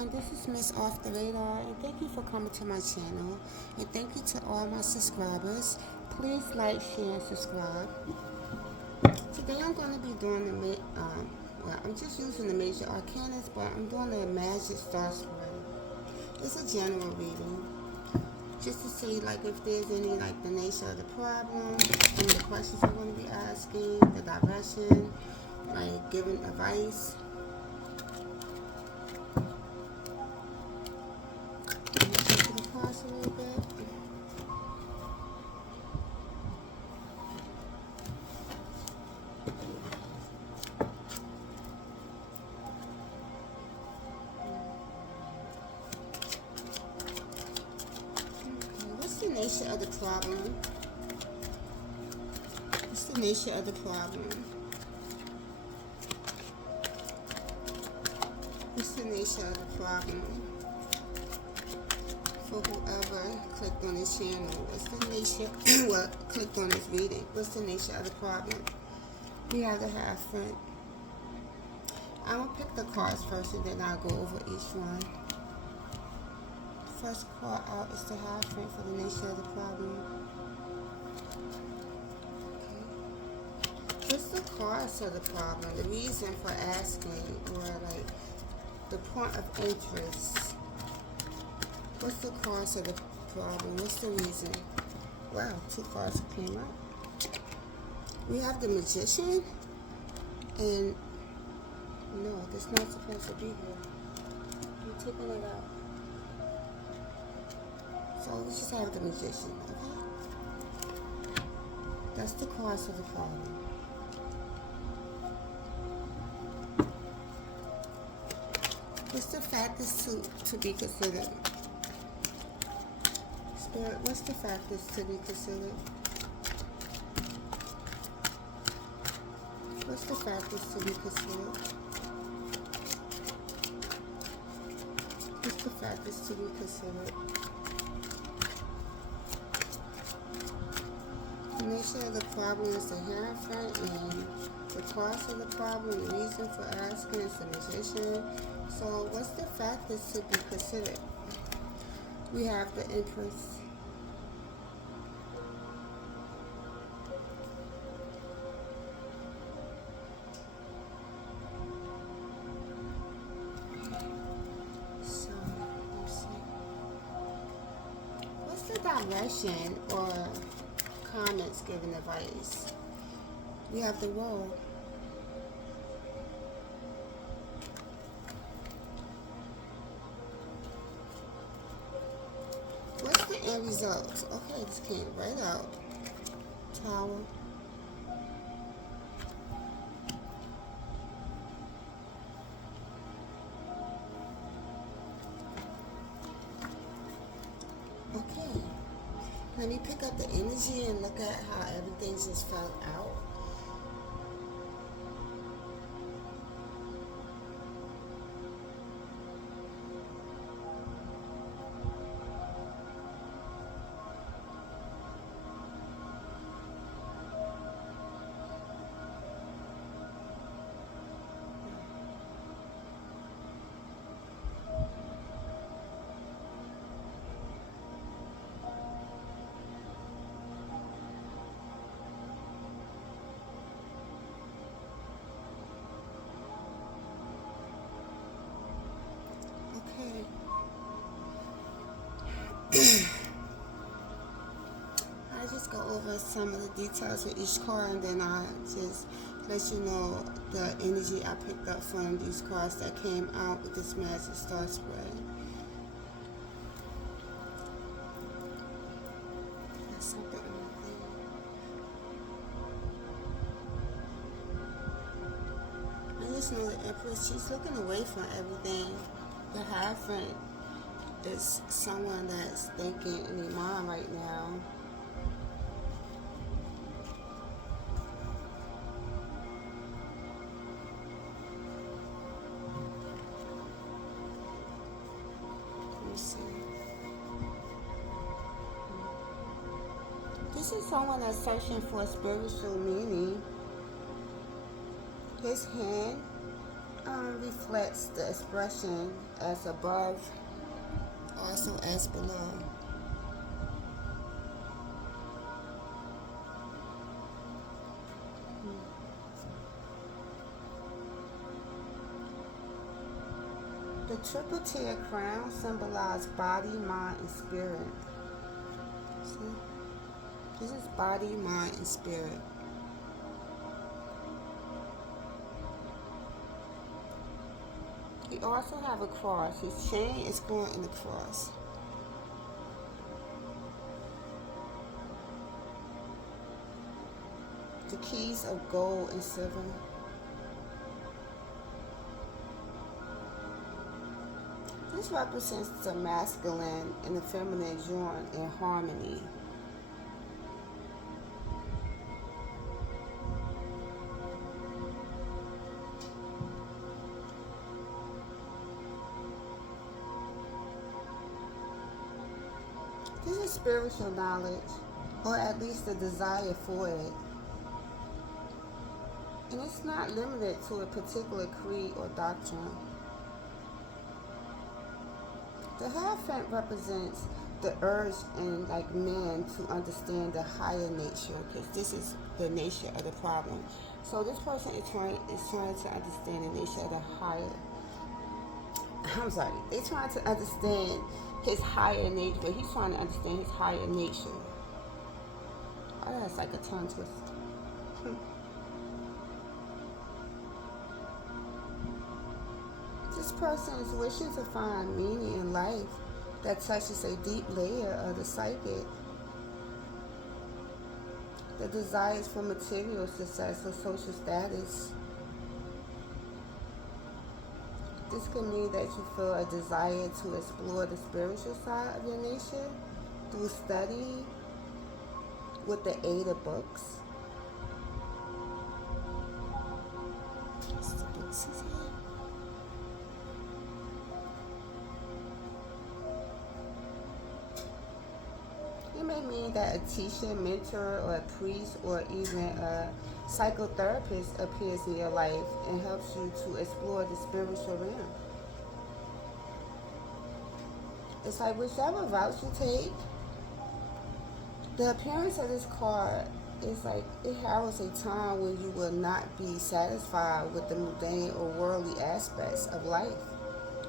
everyone, this is Miss Off the Radar, and thank you for coming to my channel, and thank you to all my subscribers. Please like, share, and subscribe. Today I'm going to be doing I'm just using the major arcanas, but I'm doing the Magicstar spread. It's a general reading, just to see like if there's any like the nature of the problem, some of the questions I'm going to be asking, the direction, like giving advice. A little bit. What's the nature of the problem? What's the nature of the problem? What's the nature of the problem? For whoever clicked on this channel, what's the nature, clicked on this reading, what's the nature of the problem? We have the Hierophant. I'm going to pick the cards first and then I'll go over each one. First card out is the Hierophant for the nature of the problem. Okay. What's the cause of the problem? The reason for asking, or like the point of interest? What's the cause of the problem? What's the reason? Wow, two cards came out. We have the Magician, and no, that's not supposed to be here. I'm taking it out. So we just have the Magician, okay? That's the cause of the problem. What's the factors to be considered? What's the factors to be considered? What's the factors to be considered? What's the factors to be considered? The nature of the problem is the Hierophant, and the cause of the problem, the reason for asking is the Magician. So what's the factors to be considered? We have the Empress. So, let's see. What's the direction or comments giving advice? We have the World. What's the end result? Okay, this came right out. Tower. Okay. Let me pick up the energy and look at how everything just fell out. I just go over some of the details of each card, and then I just let you know the energy I picked up from these cards that came out with this Magicstar spread. That's something I just know the Empress, she's looking away from everything. The Hierophant is someone that's thinking in their mind right now. Let me see. This is someone that's searching for a spiritual meaning. His hand. reflects the expression as above, also as below. The triple tier crown symbolizes body, mind, and spirit. See? This is body, mind, and spirit. He also have a cross. His chain is going in the cross. The keys of gold and silver. This represents the masculine and the feminine joined in harmony. This is spiritual knowledge, or at least the desire for it. And it's not limited to a particular creed or doctrine. The Hierophant represents the urge in men to understand the higher nature, because this is the nature of the problem. So this person is trying to understand the nature of the higher. They're trying to understand his higher nature, but he's trying to understand his higher nature. Oh, that's like a tongue twist. This person is wishing to find meaning in life that touches a deep layer of the psychic. The desires for material success or social status. This can mean that you feel a desire to explore the spiritual side of your nature through study with the aid of books. What's the books is here? It may mean that a teacher, mentor, or a priest, or even a psychotherapist appears in your life and helps you to explore the spiritual realm. It's like whichever route you take, the appearance of this card is like it heralds a time when you will not be satisfied with the mundane or worldly aspects of life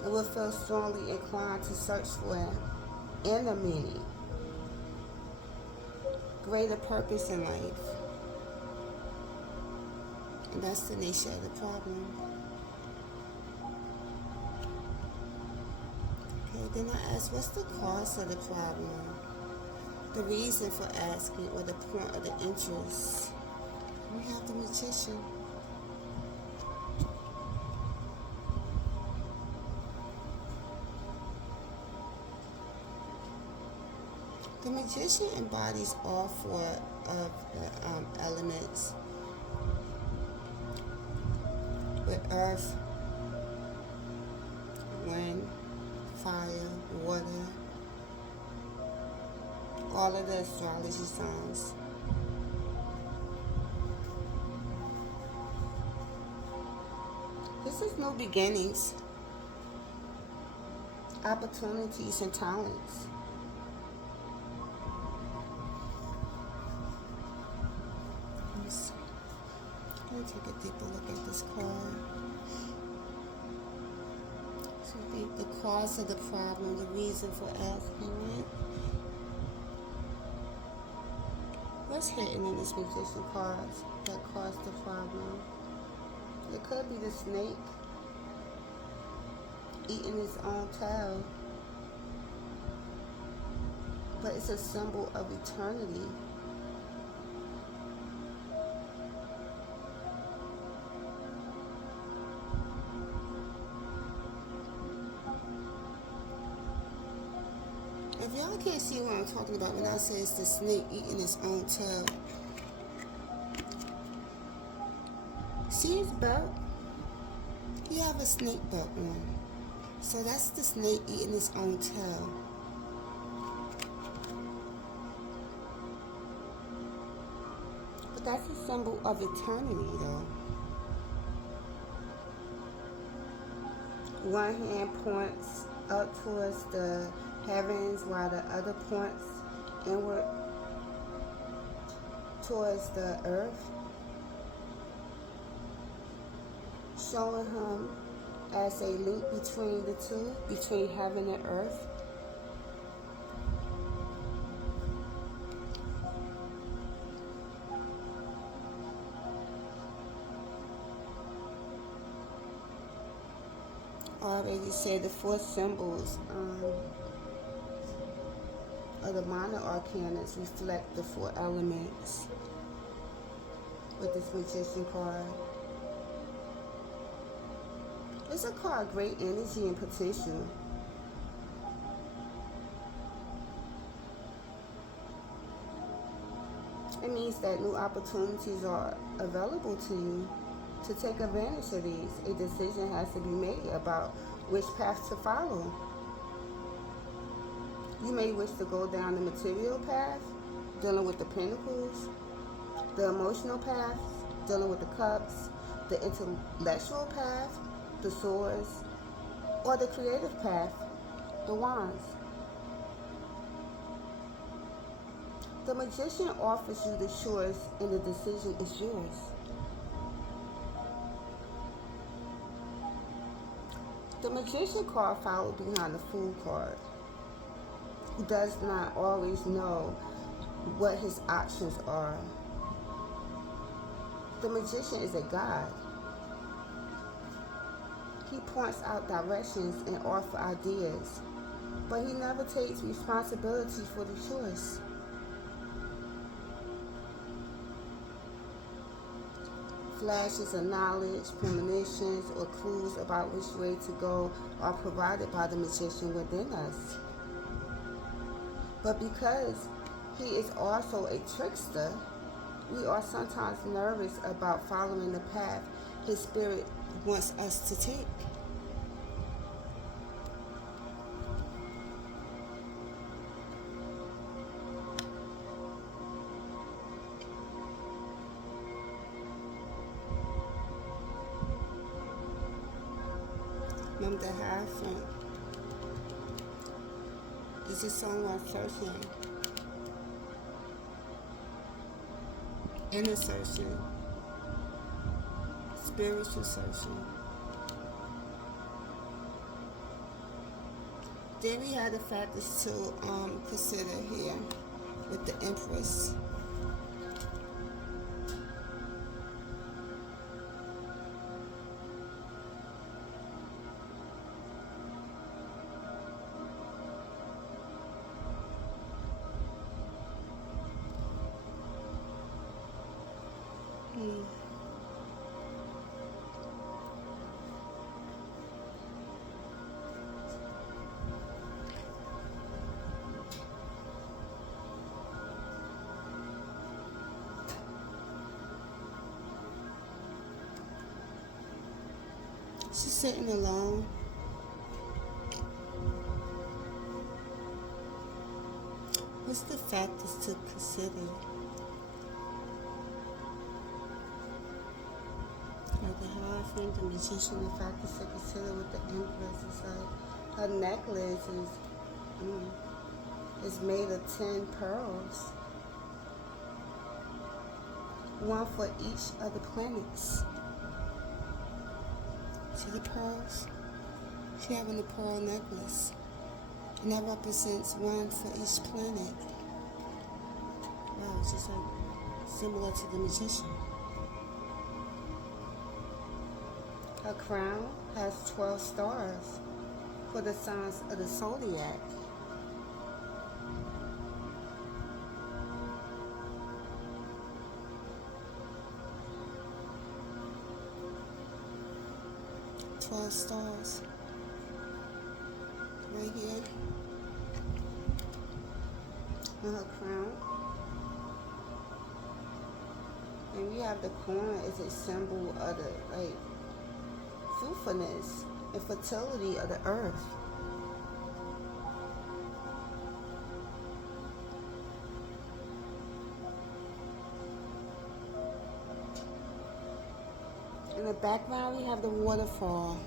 and will feel strongly inclined to search for an inner meaning, greater purpose in life. And that's the nature of the problem. Okay, then I ask, what's the cause of the problem? The reason for asking, or the point of the interest? We have the Magician. The Magician embodies all four of the elements, with earth, wind, fire, water, all of the astrology signs. This is new beginnings, opportunities, and talents. Let me take a deeper look at this card. So I think the cause of the problem, the reason for asking it. What's hidden in this Magician cards that caused the problem? It could be the snake eating its own tail, but it's a symbol of eternity. If y'all can't see what I'm talking about when I say it's the snake eating its own tail, see his belt? He have a snake belt on. So that's the snake eating its own tail. But that's a symbol of eternity, though. One hand points up towards the heavens while the other points inward towards the earth, showing him as a link between the two, between heaven and earth. I already said the four symbols of the minor arcanas reflect the four elements with this magician card. It's a card of great energy and potential. It means that new opportunities are available to you. To take advantage of these, a decision has to be made about which path to follow. You may wish to go down the material path, dealing with the pentacles, the emotional path, dealing with the cups, the intellectual path, the swords, or the creative path, the wands. The magician offers you the choice and the decision is yours. The magician card followed behind the fool card, who does not always know what his options are. The magician is a guide. He points out directions and offers ideas, but he never takes responsibility for the choice. Flashes of knowledge, premonitions, or clues about which way to go are provided by the magician within us. But because he is also a trickster, we are sometimes nervous about following the path his spirit wants us to take. Remember the Hierophant is a song on searching, inner searching, spiritual searching. Then we have the factors to consider here with the Empress. She's sitting alone. What's the factors to consider? Like the Hierophant, the Magician, the factors to consider with the Empress. It's like her necklace is made of 10 pearls. One for each of the planets. See the pearls? She having a pearl necklace. And that represents one for each planet. Wow, it's just like similar to the Magician. Her crown has 12 stars for the signs of the zodiac. Stars right here on her crown, and we have the coin as a symbol of the fruitfulness and fertility of the earth. In the background we have the waterfall.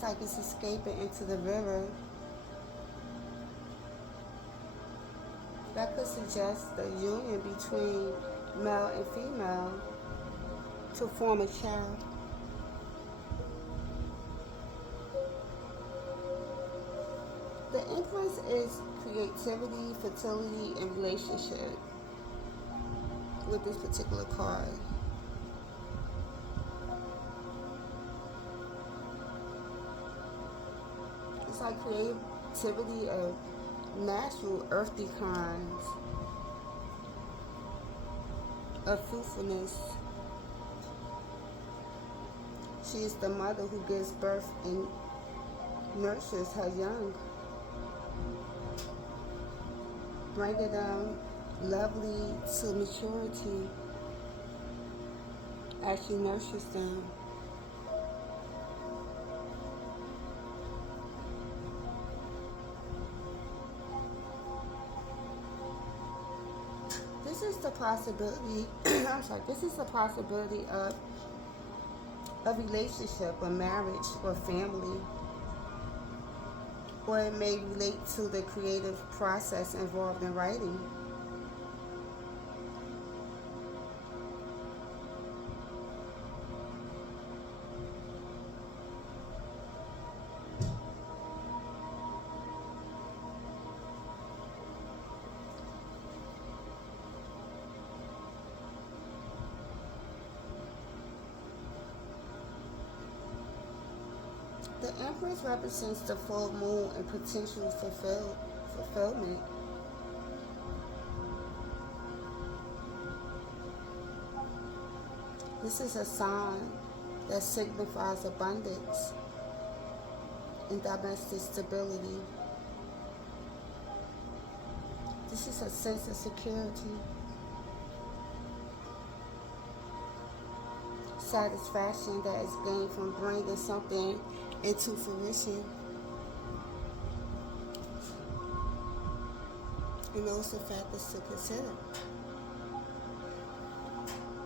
Looks like it's escaping into the river. That could suggest the union between male and female to form a child. The Empress is creativity, fertility, and relationship with this particular card. It's like creativity of natural earthly kinds, of fruitfulness. She is the mother who gives birth and nurtures her young, bringing them lovely to maturity as she nurtures them. This is the possibility, this is the possibility of a relationship, a marriage, or family. Or it may relate to the creative process involved in writing. The Empress represents the full moon and potential fulfillment. This is a sign that signifies abundance and domestic stability. This is a sense of security, satisfaction that is gained from bringing something into fruition. And those are factors to consider.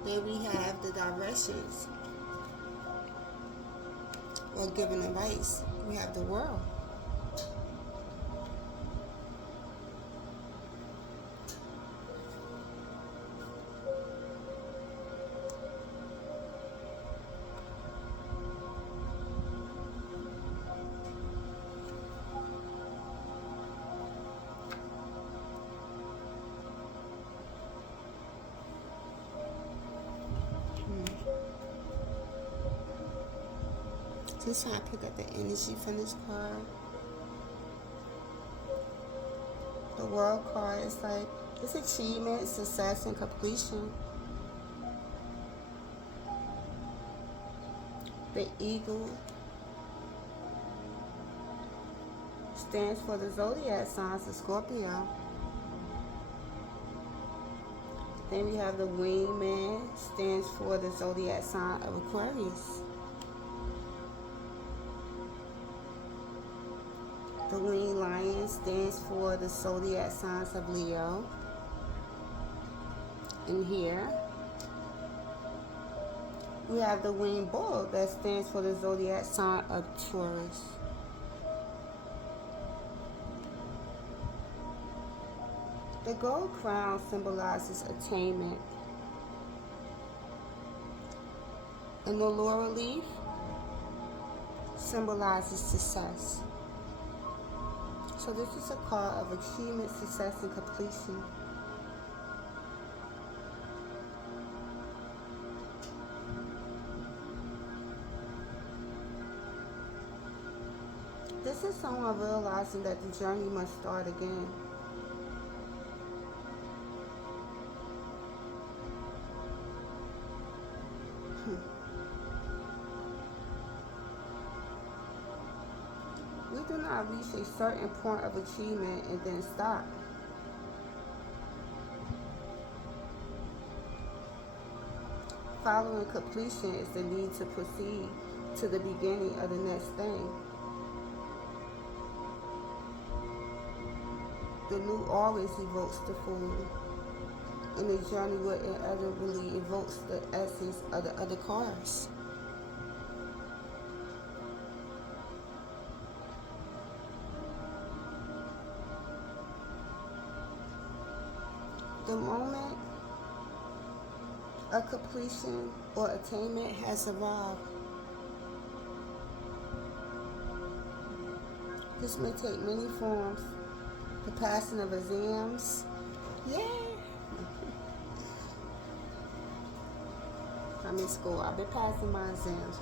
Then we have the directions or giving advice. We have the world. Just trying to pick up the energy from this card. The World card is like, it's achievement, success, and completion. The Eagle stands for the zodiac signs of Scorpio. Then we have the Wingman, stands for the zodiac sign of Aquarius. The Winged Lion stands for the zodiac signs of Leo. And here we have the Winged Bull that stands for the zodiac sign of Taurus. The gold crown symbolizes attainment. And the laurel leaf symbolizes success. So this is a card of achievement, success, and completion. This is someone realizing that the journey must start again. We do not reach a certain point of achievement and then stop. Following completion is the need to proceed to the beginning of the next thing. The new always evokes the fool, and the journey will inevitably evokes the essence of the other cards. The moment of completion or attainment has arrived. This may take many forms. The passing of exams. Yeah. I'm in school. I've been passing my exams.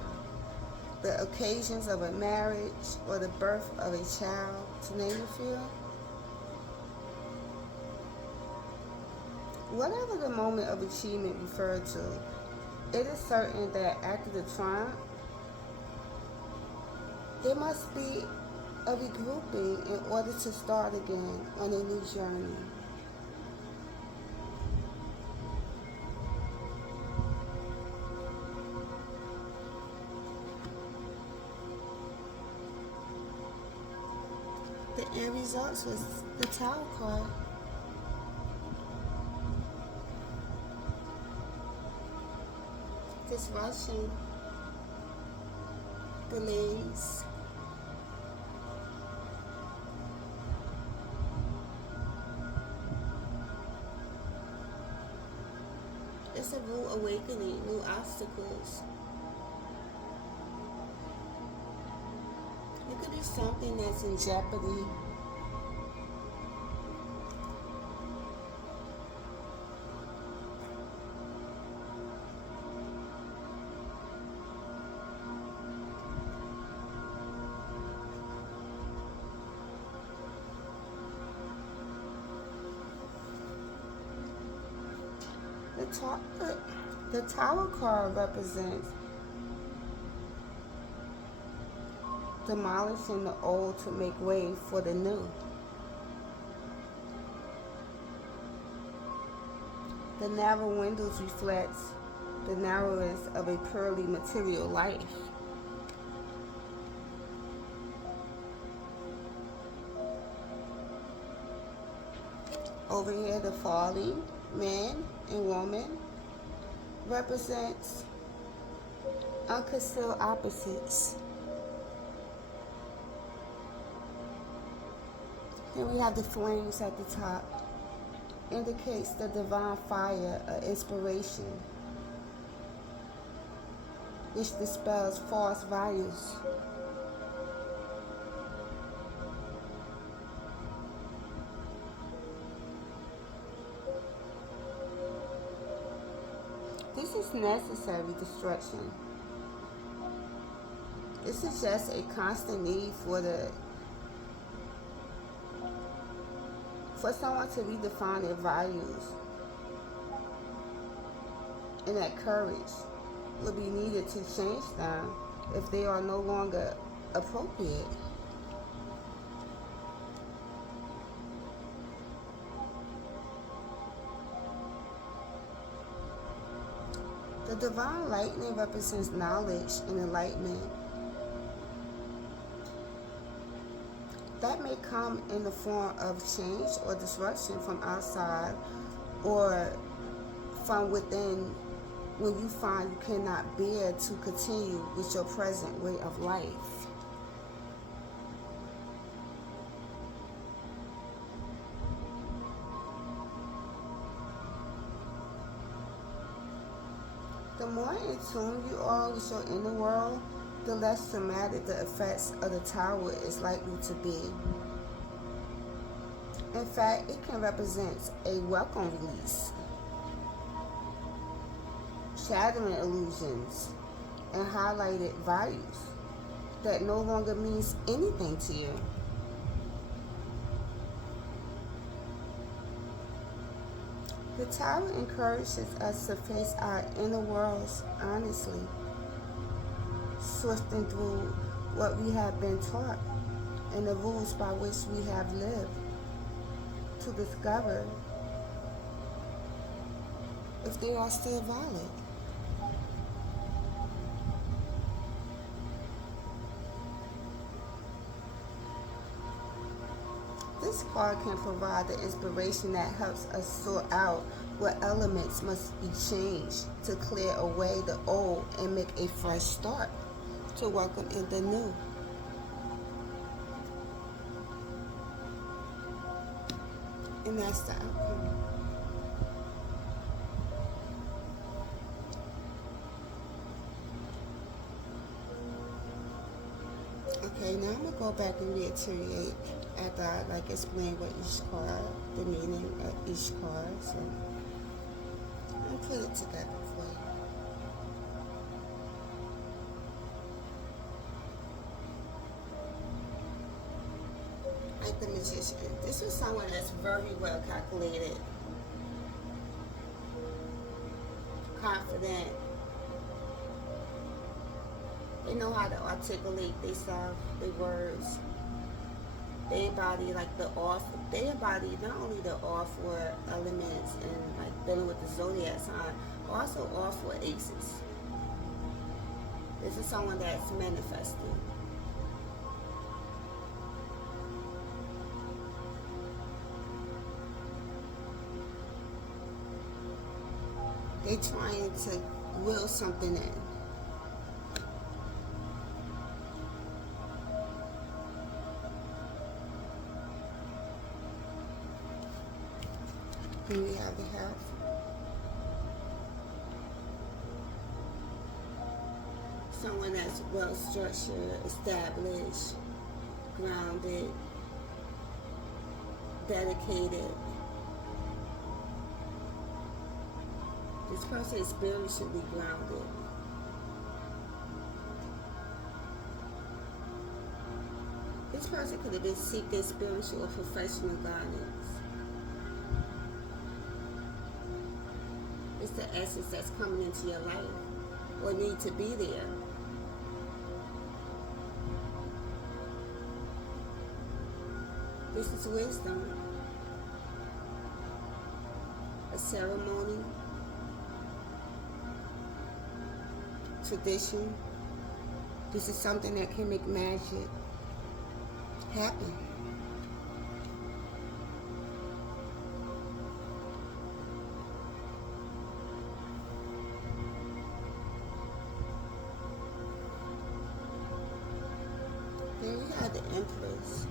The occasions of a marriage or the birth of a child, to name a few. Whatever the moment of achievement referred to, it is certain that after the triumph, there must be a regrouping in order to start again on a new journey. The end results was the Tower card. Disruption, delays, it's a new awakening, new obstacles. It could be something that's in jeopardy. The Tower card represents demolishing the old to make way for the new. The narrow windows reflects the narrowness of a purely material life. Over here, the falling man and woman represents unconcealed opposites. Then we have the flames at the top. Indicates the divine fire of inspiration, which dispels false values. This is necessary destruction. This is just a constant need for someone to redefine their values. And that courage will be needed to change them if they are no longer appropriate. The divine lightning represents knowledge and enlightenment. That may come in the form of change or disruption from outside or from within when you find you cannot bear to continue with your present way of life. The more in tune you are with your inner world, the less traumatic the effects of the Tower is likely to be. In fact, it can represent a welcome release, shattering illusions, and highlighted values that no longer means anything to you. The Tower encourages us to face our inner worlds honestly, sifting through what we have been taught and the rules by which we have lived to discover if they are still valid. This card can provide the inspiration that helps us sort out what elements must be changed to clear away the old and make a fresh start to welcome in the new. And that's the outcome. go back and reiterate after I like explain what each card, the meaning of each card. So I'll put it together for you. Like the Magician. This is someone that's very well calculated, confident. They know how to articulate themselves, their words. They embody like the off. They embody not only the off-word elements and like dealing with the zodiac sign, also off-word aces. This is someone that's manifesting. They trying to will something in. Here we have the health. Someone that's well structured, established, grounded, dedicated. This person is spiritually grounded. This person could have been seeking spiritual or professional guidance. It's the essence that's coming into your life or need to be there. This is wisdom, a ceremony, tradition. This is something that can make magic happen. Then we have the Empress.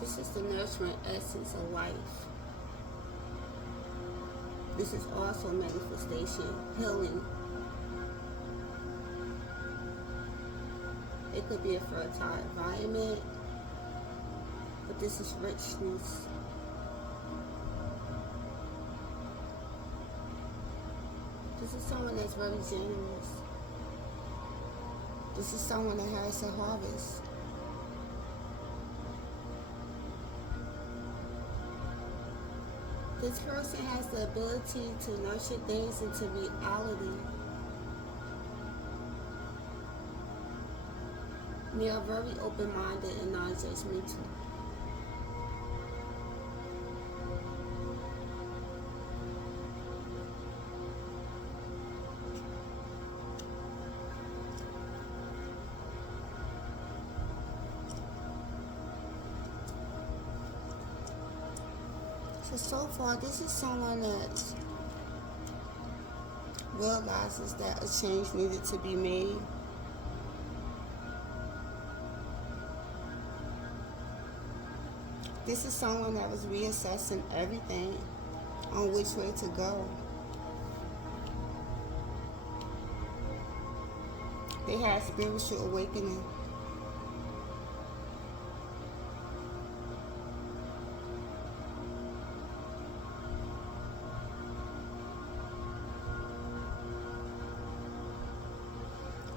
This is the nurturing essence of life. This is also manifestation, healing. It could be a fertile environment, but this is richness. This is someone that's very generous. This is someone that has a harvest. This person has the ability to nurture things into reality. They are very open-minded and non-judgmental. So far, this is someone that realizes that a change needed to be made. This is someone that was reassessing everything on which way to go. They had spiritual awakening.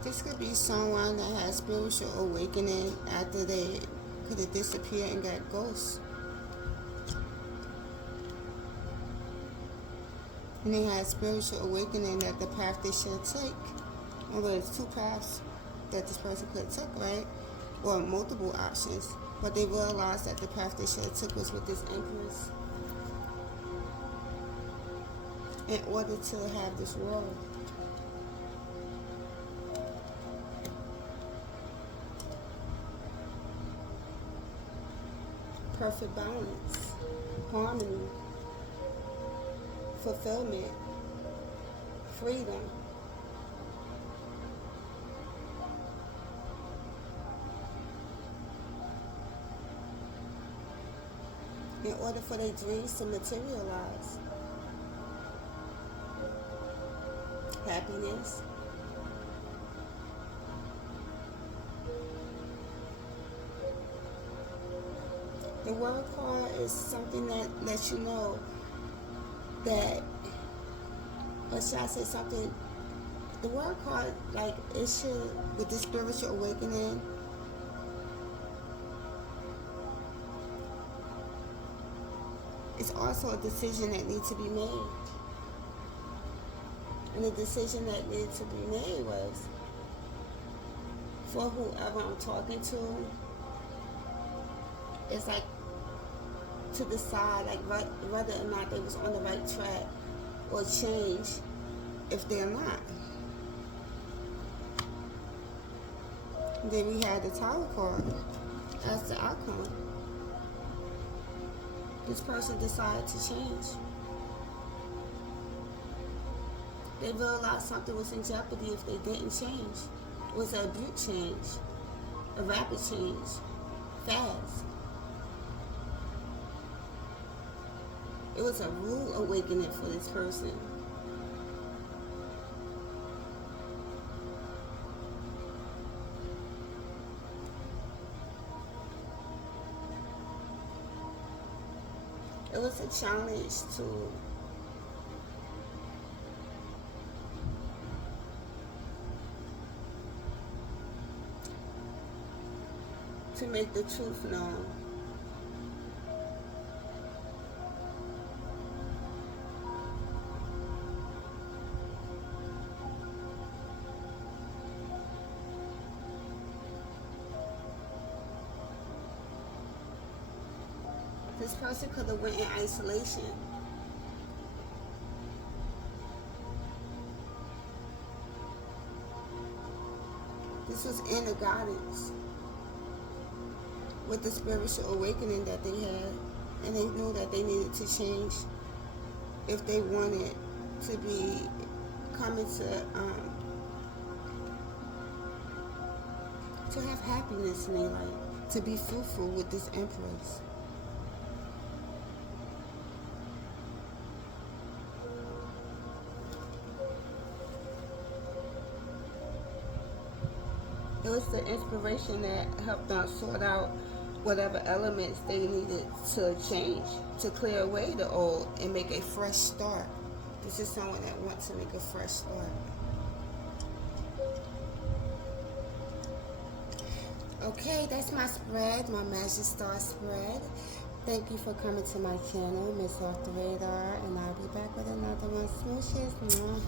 This could be someone that had spiritual awakening after they could have disappeared and got ghosts. And they had spiritual awakening that the path they should take. And well, it's two paths that this person could have took, right? Or multiple options. But they realized that the path they should have took was with this Empress. In order to have this world. Perfect balance, harmony, fulfillment, freedom. in order for their dreams to materialize. Happiness. The World card is something that lets you know that, or should I say something, the World card, like, it should, with the spiritual awakening, it's also a decision that needs to be made. And the decision that needed to be made was for whoever I'm talking to. It's like to decide, like, whether or not they was on the right track or change if they're not. Then we had the Tower card as the outcome. This person decided to change. They realized something was in jeopardy if they didn't change. It was an abrupt change, a rapid change, fast. It was a rude awakening for this person. It was a challenge to make the truth known. This person could have went in isolation. This was inner guidance with the spiritual awakening that they had, and they knew that they needed to change if they wanted to be coming to have happiness in their life, to be fruitful with this Empress. It was the inspiration that helped them sort out whatever elements they needed to change, to clear away the old and make a fresh start. This is someone that wants to make a fresh start. Okay, that's my spread, my Magicstar spread. Thank you for coming to my channel, Miss Off the Radar, and I'll be back with another one. Smooches.